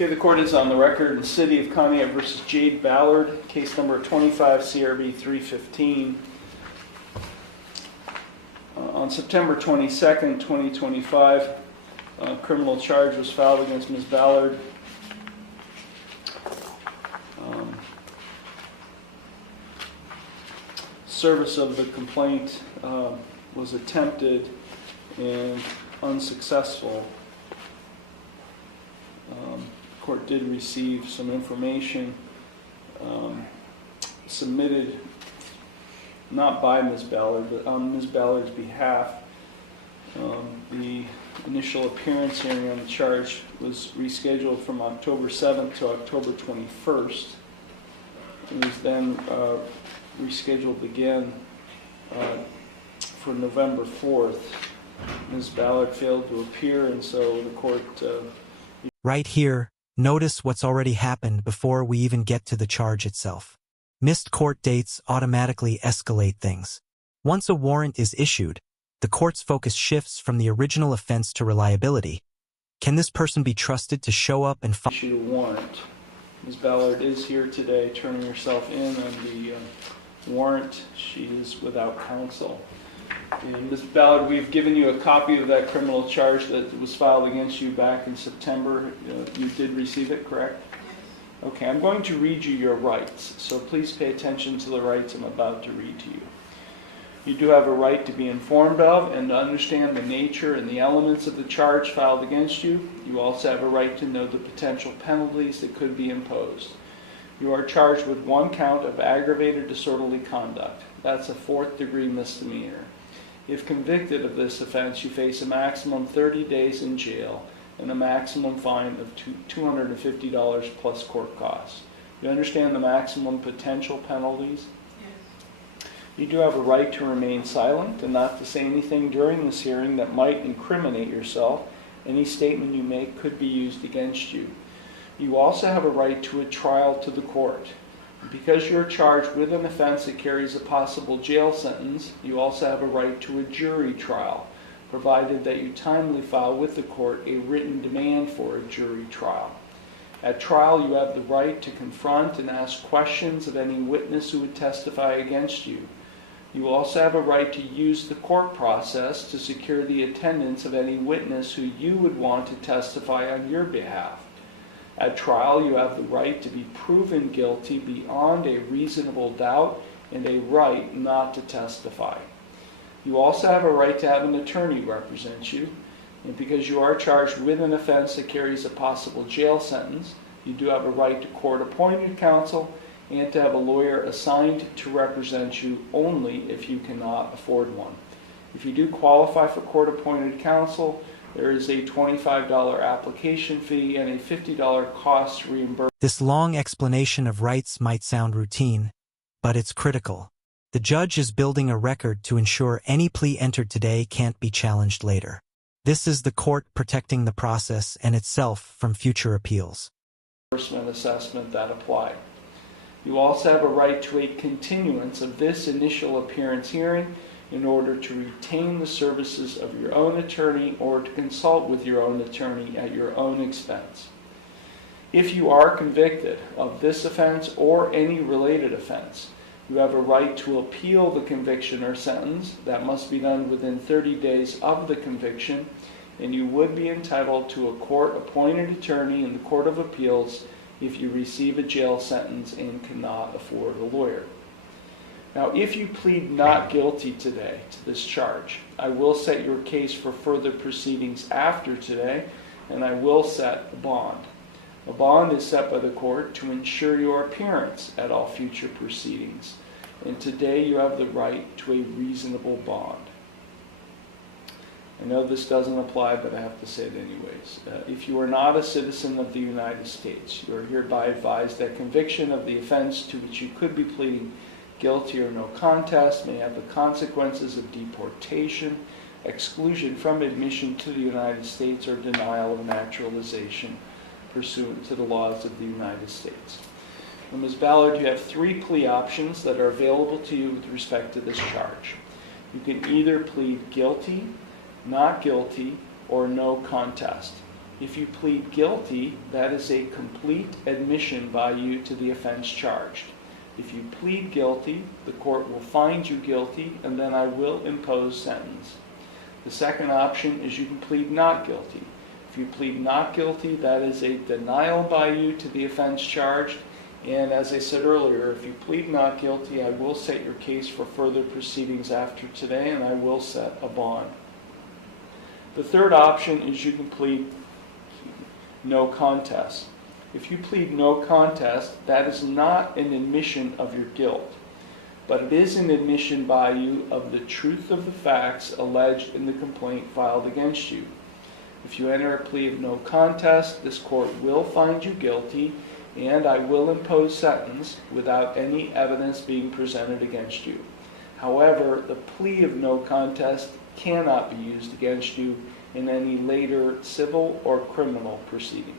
Okay, the court is on the record in the City of Conneaut versus Jade Ballard, case number 25 CRB 315. On September 22nd, 2025, a criminal charge was filed against Ms. Ballard. Service of the complaint was attempted and unsuccessful. The court did receive some information submitted not by Ms. Ballard, but on Ms. Ballard's behalf. The initial appearance hearing on the charge was rescheduled from October 7th to October 21st. It was then rescheduled again for November 4th. Ms. Ballard failed to appear, and so the court... Right here, notice what's already happened before we even get to the charge itself. Missed court dates automatically escalate things. Once a warrant is issued, the court's focus shifts from the original offense to reliability. Can this person be trusted to show up and issue a warrant? Ms. Ballard is here today, turning herself in on the warrant. She is without counsel. And Ms. Ballard, we've given you a copy of that criminal charge that was filed against you back in September. You did receive it, correct? Okay, I'm going to read you your rights, so please pay attention to the rights I'm about to read to you. You do have a right to be informed of and to understand the nature and the elements of the charge filed against you. You also have a right to know the potential penalties that could be imposed. You are charged with one count of aggravated disorderly conduct. That's a 4th-degree misdemeanor. If convicted of this offense, you face a maximum 30 days in jail and a maximum fine of $250 plus court costs. You understand the maximum potential penalties? Yes. You do have a right to remain silent and not to say anything during this hearing that might incriminate yourself. Any statement you make could be used against you. You also have a right to a trial to the court. Because you're charged with an offense that carries a possible jail sentence, you also have a right to a jury trial, provided that you timely file with the court a written demand for a jury trial. At trial, you have the right to confront and ask questions of any witness who would testify against you. You also have a right to use the court process to secure the attendance of any witness who you would want to testify on your behalf. At trial, you have the right to be proven guilty beyond a reasonable doubt and a right not to testify. You also have a right to have an attorney represent you, and because you are charged with an offense that carries a possible jail sentence, you do have a right to court-appointed counsel and to have a lawyer assigned to represent you only if you cannot afford one. If you do qualify for court-appointed counsel, there is a $25 application fee and a $50 cost reimbursement. This long explanation of rights might sound routine, but it's critical. The judge is building a record to ensure any plea entered today can't be challenged later. This is the court protecting the process and itself from future appeals. Assessment that apply. You also have a right to a continuance of this initial appearance hearing in order to retain the services of your own attorney or to consult with your own attorney at your own expense. If you are convicted of this offense or any related offense, you have a right to appeal the conviction or sentence. That must be done within 30 days of the conviction, and you would be entitled to a court-appointed attorney in the Court of Appeals if you receive a jail sentence and cannot afford a lawyer. Now, if you plead not guilty today to this charge, I will set your case for further proceedings after today, and I will set a bond. A bond is set by the court to ensure your appearance at all future proceedings, and today you have the right to a reasonable bond. I know this doesn't apply, but I have to say it anyways. If you are not a citizen of the United States, you are hereby advised that conviction of the offense to which you could be pleading guilty or no contest may have the consequences of deportation, exclusion from admission to the United States, or denial of naturalization pursuant to the laws of the United States. Well, Ms. Ballard, you have 3 plea options that are available to you with respect to this charge. You can either plead guilty, not guilty, or no contest. If you plead guilty, that is a complete admission by you to the offense charged. If you plead guilty, the court will find you guilty, and then I will impose sentence. The second option is you can plead not guilty. If you plead not guilty, that is a denial by you to the offense charged. And as I said earlier, if you plead not guilty, I will set your case for further proceedings after today, and I will set a bond. The third option is you can plead no contest. If you plead no contest, that is not an admission of your guilt, but it is an admission by you of the truth of the facts alleged in the complaint filed against you. If you enter a plea of no contest, this court will find you guilty, and I will impose sentence without any evidence being presented against you. However, the plea of no contest cannot be used against you in any later civil or criminal proceeding.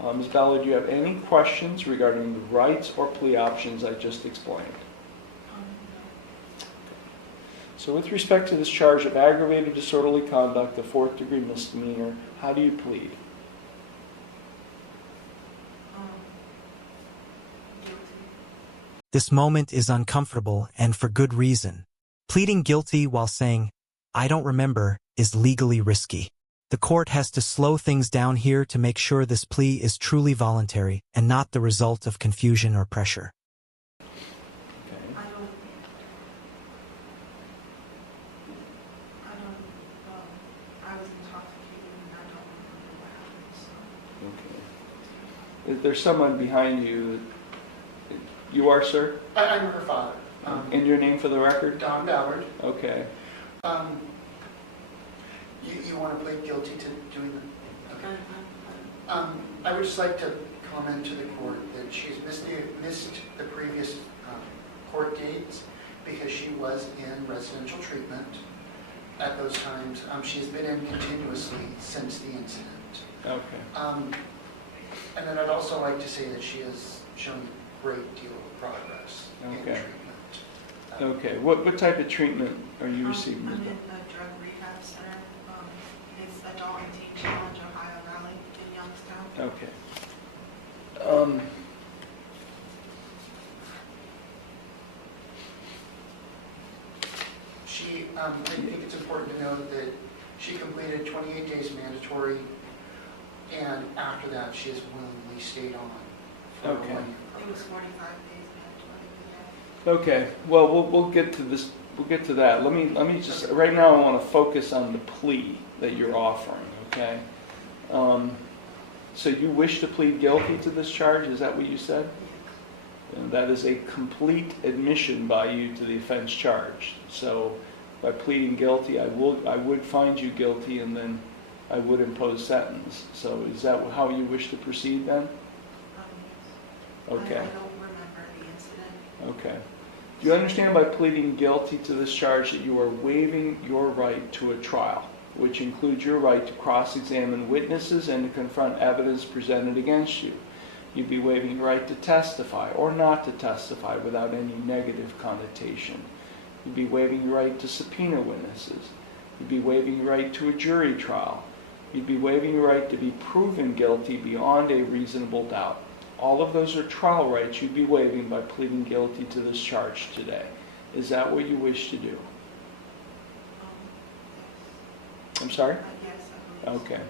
Ms. Ballard, do you have any questions regarding the rights or plea options I just explained? So with respect to this charge of aggravated disorderly conduct, a fourth-degree misdemeanor, how do you plead? This moment is uncomfortable, and for good reason. Pleading guilty while saying, "I don't remember," is legally risky. The court has to slow things down here to make sure this plea is truly voluntary and not the result of confusion or pressure. Okay. I was intoxicated and I don't remember what happened, so. Okay. Is there someone behind you? You are, sir? I'm her father. And your name for the record? Don Ballard. Okay. You want to plead guilty to doing the... Okay. I would just like to comment to the court that she's missed the previous court dates because she was in residential treatment at those times. She's been in continuously since the incident. Okay. And then I'd also like to say that she has shown a great deal of progress in treatment. Okay. What type of treatment are you receiving? I'm in a drug rehab center. It's Adult and Teen Challenge, Ohio Valley in Youngstown. Okay. I think it's important to note that she completed 28 days mandatory, and after that she has willingly stayed on for 1 year. It was 45 days mandatory. Okay. Well, we'll get to this. We'll get to that. Let me just right now. I want to focus on the plea that you're offering. Okay. So you wish to plead guilty to this charge? Is that what you said? And that is a complete admission by you to the offense charged. So by pleading guilty, I would find you guilty, and then I would impose sentence. So is that how you wish to proceed then? Yes. Okay. I don't remember the incident. Okay. Do you understand by pleading guilty to this charge that you are waiving your right to a trial, which includes your right to cross-examine witnesses and to confront evidence presented against you? You'd be waiving your right to testify or not to testify without any negative connotation. You'd be waiving your right to subpoena witnesses. You'd be waiving your right to a jury trial. You'd be waiving your right to be proven guilty beyond a reasonable doubt. All of those are trial rights you'd be waiving by pleading guilty to this charge today. Is that what you wish to do? Yes. I'm sorry? Yes, I believe so. Okay.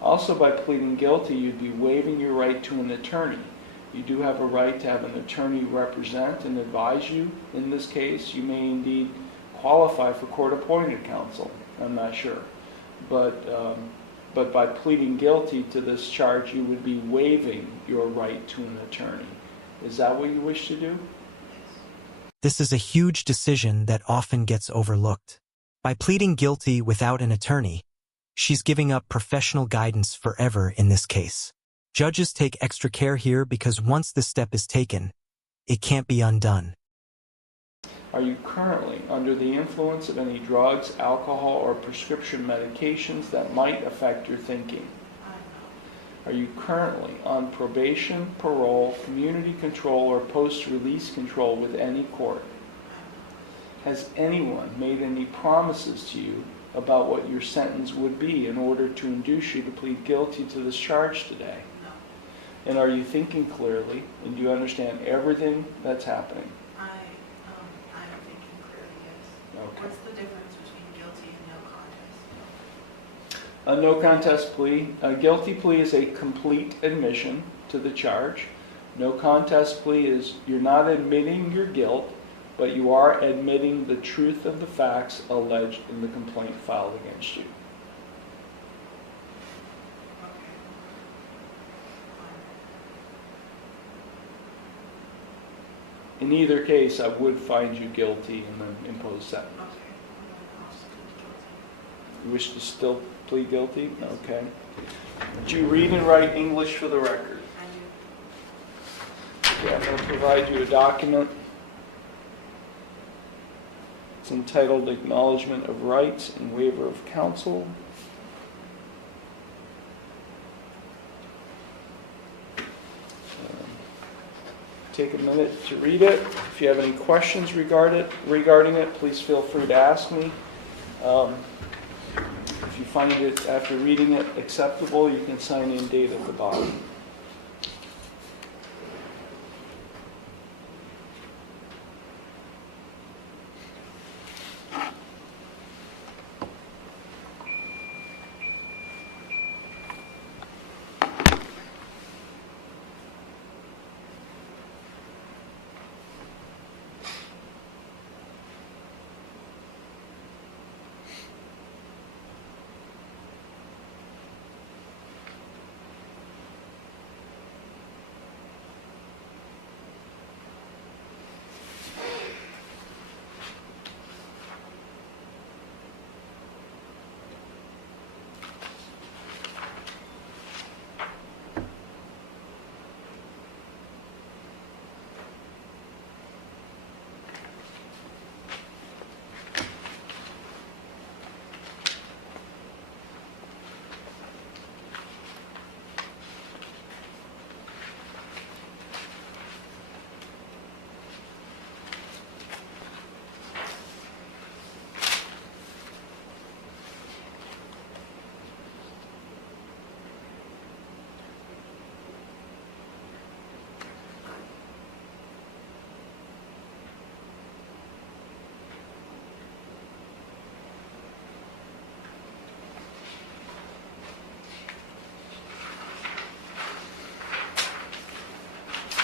Also, by pleading guilty, you'd be waiving your right to an attorney. You do have a right to have an attorney represent and advise you. In this case, you may indeed qualify for court-appointed counsel. I'm not sure. But by pleading guilty to this charge, you would be waiving your right to an attorney. Is that what you wish to do? This is a huge decision that often gets overlooked. By pleading guilty without an attorney, she's giving up professional guidance forever in this case. Judges take extra care here because once this step is taken, it can't be undone. Are you currently under the influence of any drugs, alcohol, or prescription medications that might affect your thinking? Are you currently on probation, parole, community control, or post-release control with any court? Has anyone made any promises to you about what your sentence would be in order to induce you to plead guilty to this charge today? No. And are you thinking clearly? And do you understand everything that's happening? I'm thinking clearly, yes. Okay. What's the difference between guilty and no contest? A no contest plea. A guilty plea is a complete admission to the charge. No contest plea is you're not admitting your guilt, but you are admitting the truth of the facts alleged in the complaint filed against you. Okay. In either case, I would find you guilty and then impose sentence. Okay. I'll just plead guilty. You wish to still plead guilty? Okay. Would you read and write English for the record? I do. Okay, I'm going to provide you a document. It's entitled Acknowledgement of Rights and Waiver of Counsel. Take a minute to read it. If you have any questions regarding it, please feel free to ask me. If you find it, after reading it, acceptable, you can sign in date at the bottom.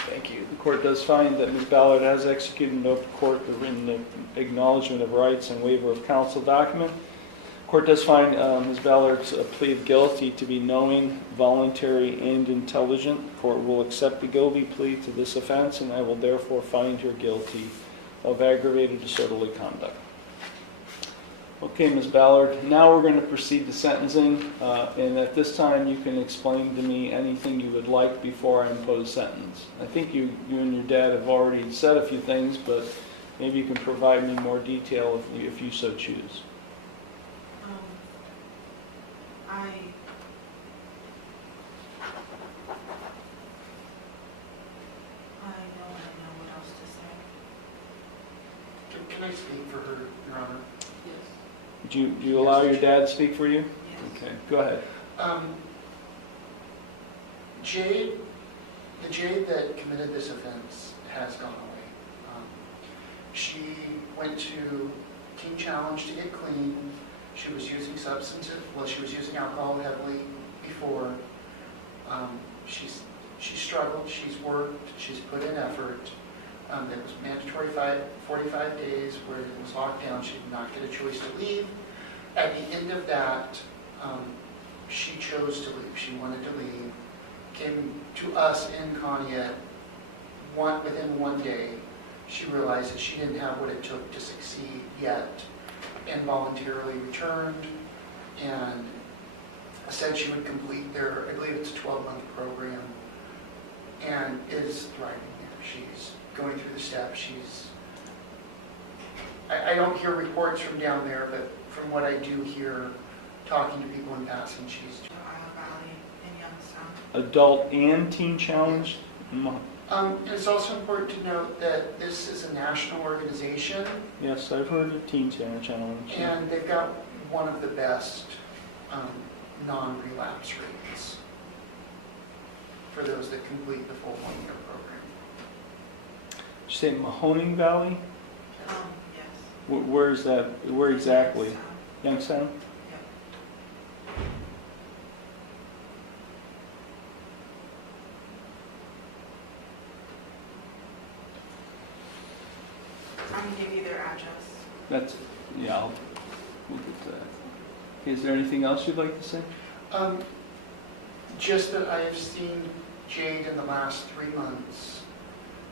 Thank you. The court does find that Ms. Ballard has executed in open court the written acknowledgement of rights and waiver of counsel document. The court does find Ms. Ballard's plea of guilty to be knowing, voluntary, and intelligent. The court will accept the guilty plea to this offense, and I will therefore find her guilty of aggravated disorderly conduct. Okay, Ms. Ballard, now we're going to proceed to sentencing, and at this time you can explain to me anything you would like before I impose sentence. I think you and your dad have already said a few things, but maybe you can provide me more detail if you so choose. I know what else to say. Can I speak for her, Your Honor? Yes. Do you allow your dad to speak for you? Yes. Okay, go ahead. The Jade that committed this offense has gone away. She went to Teen Challenge to get clean. She was using she was using alcohol heavily before. She's struggled, she's worked, she's put in effort. There was mandatory 45 days where it was locked down. She did not get a choice to leave. At the end of that, she chose to leave. She wanted to leave. Came to us in Conneaut within one day. She realized that she didn't have what it took to succeed yet, and voluntarily returned and said she would complete their, I believe it's a 12-month program, and is thriving there. She's going through the steps. I don't hear reports from down there, but from what I do hear, talking to people in passing, she's... Isle Valley in Youngstown. Adult and teen challenge? It's also important to note that this is a national organization, Yes, I've heard of teen challenge. and they've got one of the best non-relapse rates for those that complete the full 1-year program. Did you say Mahoning Valley? Yes. Where is that? Where exactly? Yes, Youngstown? Yep. I can give you their address. That's, yeah, we'll get to that. Okay, is there anything else you'd like to say? Just that I have seen Jade in the last 3 months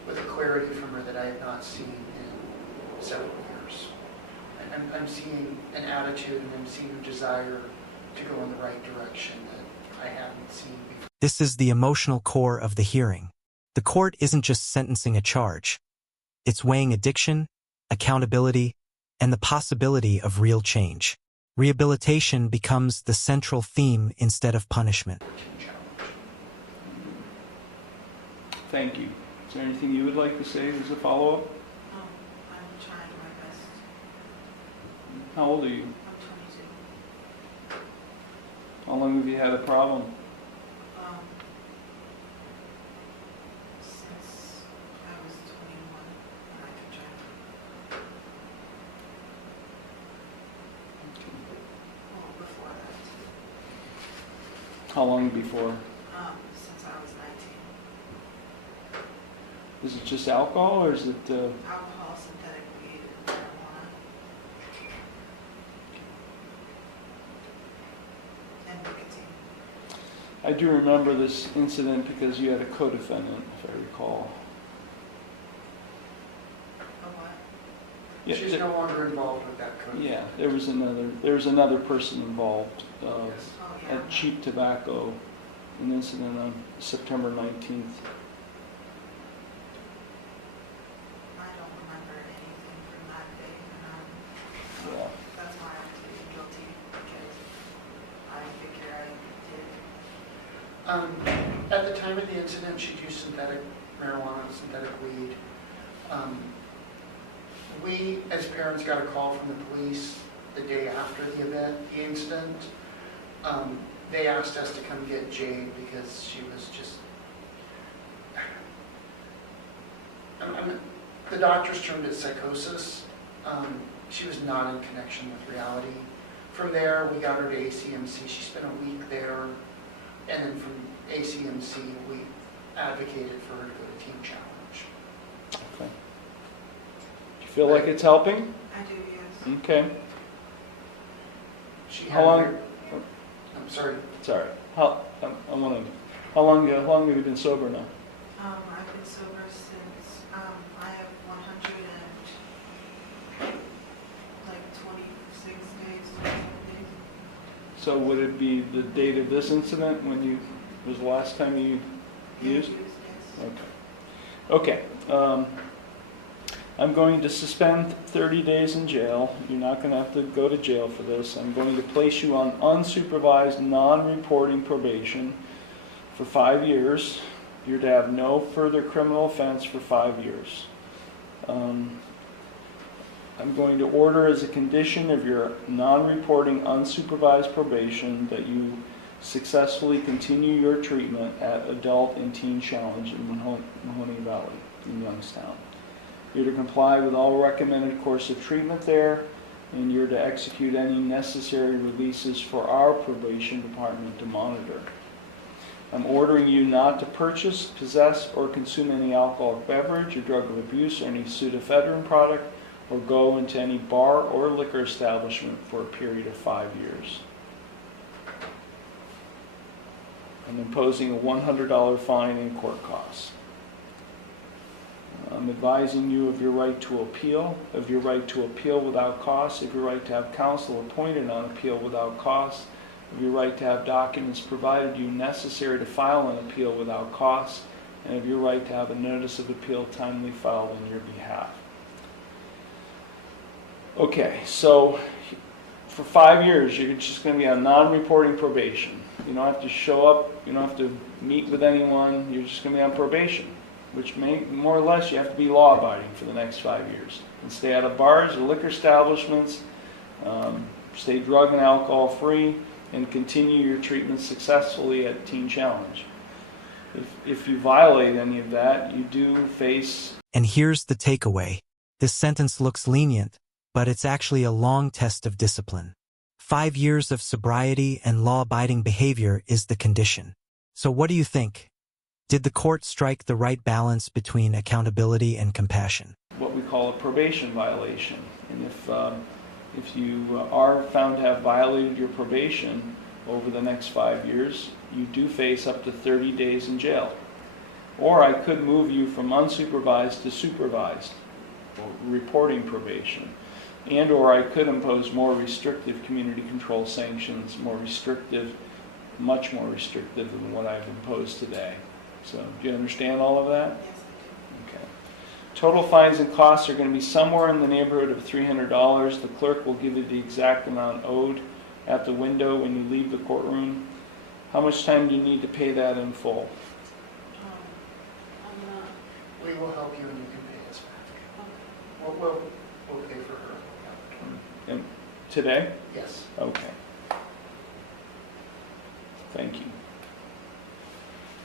with a clarity from her that I have not seen in several years. I'm seeing an attitude and I'm seeing a desire to go in the right direction that I haven't seen before. This is the emotional core of the hearing. The court isn't just sentencing a charge. It's weighing addiction, accountability, and the possibility of real change. Rehabilitation becomes the central theme instead of punishment. Thank you. Is there anything you would like to say as a follow-up? I'm trying my best. How old are you? I'm 22. How long have you had a problem? Since I was 21 when I could drive. Well, before that. How long before? Since I was 19. Is it just alcohol or is it... Alcohol, synthetic weed, and marijuana. And nicotine. I do remember this incident because you had a co-defendant, if I recall. A what? Yeah, She's no longer involved with that code. yeah, there was another person involved Yes. Oh, yeah. at Cheap Tobacco, an incident on September 19th. I don't remember anything from that day, and Yeah. that's why I'm pleading guilty, because I figure I did. At the time of the incident, she'd used synthetic marijuana, synthetic weed. We, as parents, got a call from the police the day after the event, the incident. They asked us to come get Jade because she was just... the doctors termed it psychosis. She was not in connection with reality. From there, we got her to ACMC. She spent a week there. And then from ACMC, we advocated for her to go to Team Challenge. Okay. Do you feel like it's helping? I do, yes. Okay. She How had long- her- I'm sorry. Sorry. How long have you been sober now? I've been sober since, I have 26 days, 27 days. So would it be the date of this incident when was the last time you used? Yes. Okay. I'm going to suspend 30 days in jail. You're not going to have to go to jail for this. I'm going to place you on unsupervised, non-reporting probation for 5 years. You're to have no further criminal offense for 5 years. I'm going to order as a condition of your non-reporting unsupervised probation that you successfully continue your treatment at Adult and Teen Challenge in Mahoning Valley in Youngstown. You're to comply with all recommended course of treatment there, and you're to execute any necessary releases for our probation department to monitor. I'm ordering you not to purchase, possess, or consume any alcoholic beverage or drug of abuse or any pseudoephedrine product, or go into any bar or liquor establishment for a period of 5 years. I'm imposing a $100 fine and court costs. I'm advising you of your right to appeal, of your right to appeal without cost, of your right to have counsel appointed on appeal without cost, of your right to have documents provided you necessary to file an appeal without cost, and of your right to have a notice of appeal timely filed on your behalf. Okay, so for 5 years, you're just going to be on non-reporting probation. You don't have to show up, you don't have to meet with anyone, you're just going to be on probation, which may, more or less, you have to be law-abiding for the next 5 years and stay out of bars or liquor establishments. stay drug and alcohol free, and continue your treatment successfully at Teen Challenge. If you violate any of that, you do face... And here's the takeaway. This sentence looks lenient, but it's actually a long test of discipline. 5 years of sobriety and law-abiding behavior is the condition. So what do you think? Did the court strike the right balance between accountability and compassion? What we call a probation violation. And if you are found to have violated your probation over the next 5 years, you do face up to 30 days in jail. Or I could move you from unsupervised to supervised, or reporting probation. And or I could impose more restrictive community control sanctions, more restrictive, much more restrictive than what I've imposed today. So do you understand all of that? Yes, I Okay. Total fines and costs are going to be somewhere in the neighborhood of $300. The clerk will give you the exact amount owed at the window when you leave the courtroom. How much time do you need to pay that in full? do. I'm not, We will help you and you can pay us back. okay. We'll pay for her. And today? Yes. Okay. Thank you.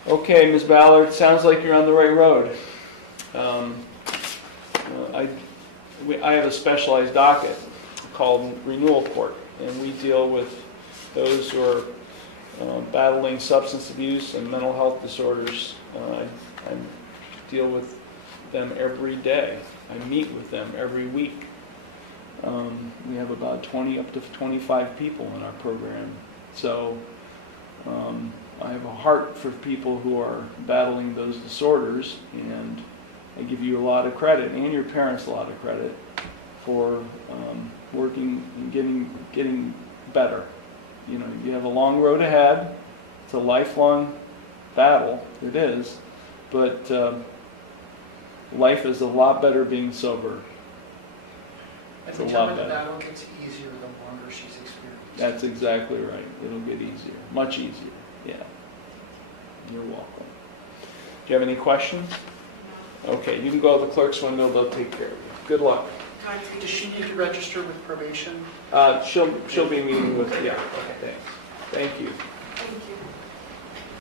Okay, Ms. Ballard, sounds like you're on the right road. I have a specialized docket called Renewal Court, and we deal with those who are battling substance abuse and mental health disorders. I deal with them every day. I meet with them every week. We have about 20 up to 25 people in our program. So I have a heart for people who are battling those disorders, and I give you a lot of credit, and your parents a lot of credit, for working and getting better. You know, you have a long road ahead. It's a lifelong battle. It is. But life is a lot better being sober. And we tell her the battle gets easier the longer she's experienced. That's exactly right. It'll get easier. Much easier. Yeah. You're welcome. Do you have any questions? Okay, you can go to the clerk's window. They'll take care of you. Good luck. Does she need to register with probation? She'll be meeting with, yeah. Thanks. Thank you. Thank you.